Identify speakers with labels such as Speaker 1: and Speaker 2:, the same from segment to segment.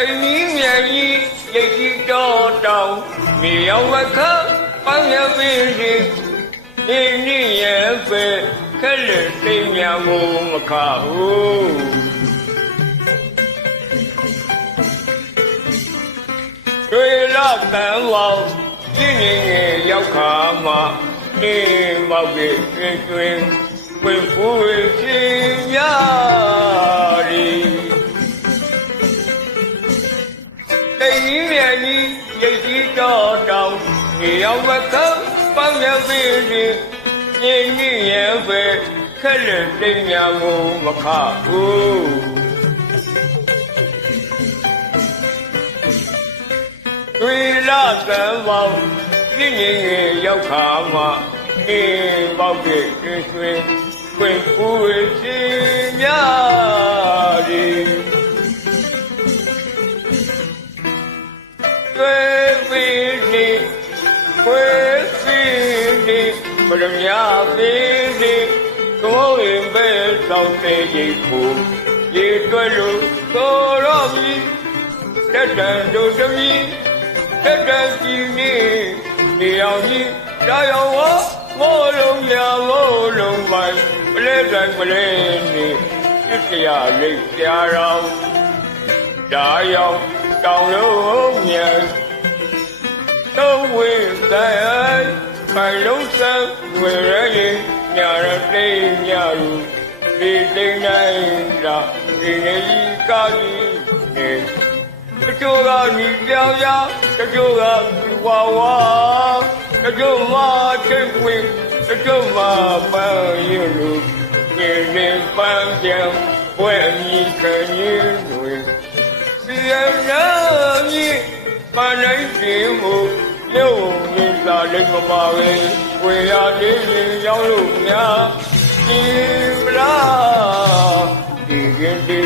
Speaker 1: ပိန်ကြီးမြန်ကြီးရိတ်ကြီးတော်တောင်မြေရောက်မခပန်းရပင်စီဒီနေ့ရဲ့ပဲခက်လက်သိမ်းများကိုမခဘူးတွေ့လာတန်ဝေါပြင်းနေရောက်ခါမှနေမောက်ရဲ့တွင်တွင်ပွင့်ဖူးခြင်းများ င်ဒီရောက်မခပန်းရပင်စီညင်ကြီးရဲ့ပဲခက်လက်သိမ်းများကိုမခဘူးတွေ့လာကံပေါင်းပြင်းငင်ငယ်ရောက် နေဘရမယာပြီးနေကိုယ်ရင်ပဲသောက်တဲ့ရိတ်ကိုရေတွက်လို့သောတော့ပြီတက်တန်တို့သမီးတက်တန်ကြီးနေနေအောင်ကြီးတာယောဝမိုးလုံးရမိုးလုံးပိုင်ပလဲတိုင်းပလဲနေပြစ်ရရိတ်ကြတော်ဒါရောက်တောင်လုံးမြန်သုံးဝေးတိုင်း ခိုင်လုံးစံဝေရရင်ညာရတိညာရူဒီတိန်တိုင်းလာဒီနေကြီးကာကြီးနေတချို့ကညီပြောင်ရတချို့ကဝါဝါတချို့မှထိတ်ဝင်တချို့မှပန်းရလူနေနေပန်းပြန်ဝဲအမိခံရင်တွေစီရနာမြင့်ပန်းနိုင်ခြင်းမူရု ပ်မြင်လာလိမ့်မပါပဲဝေရသေးရင်ရောက်လို့များဒီမလားဒီကင်းဒီ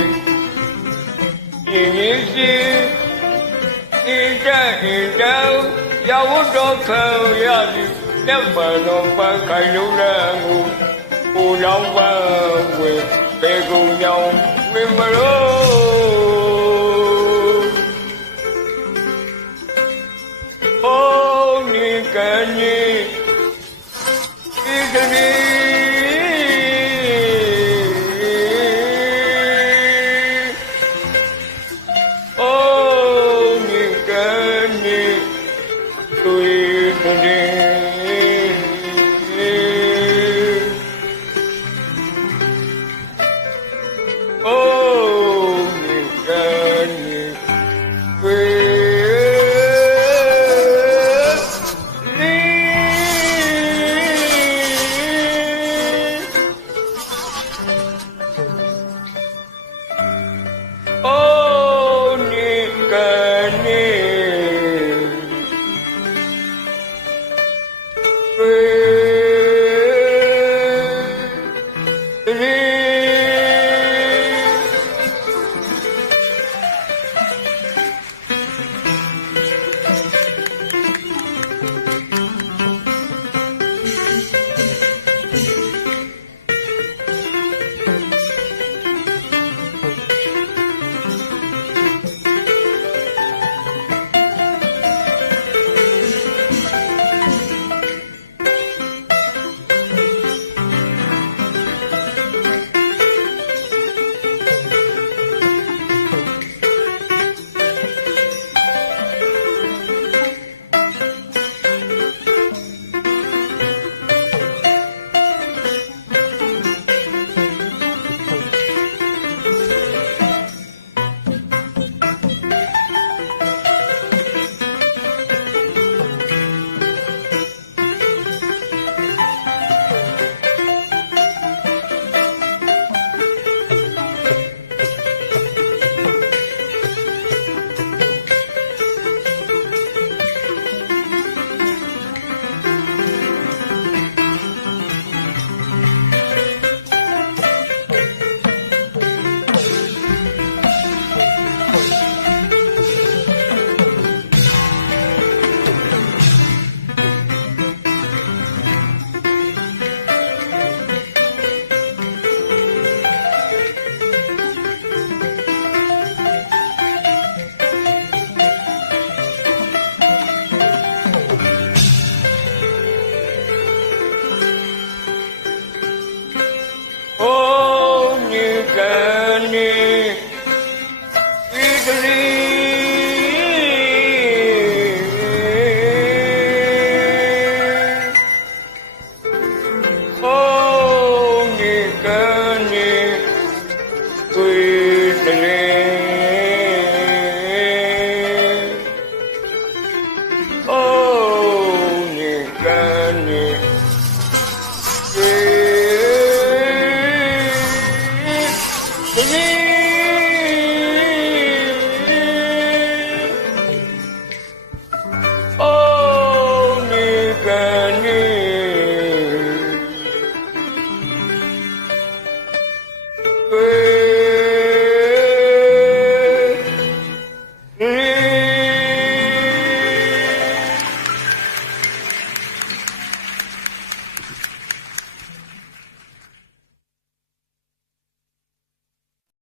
Speaker 1: ဒီရင်းစီဒီတဲ့တဲ့ရောက်တော့ခံရပြီလက်ပံတော့ပန်းခိုင်လုံးလည်းငူပူလောင်ပန်းဝေပေကုန်ညောင်းဝေမလို့ Kenny, Kenny.
Speaker 2: living.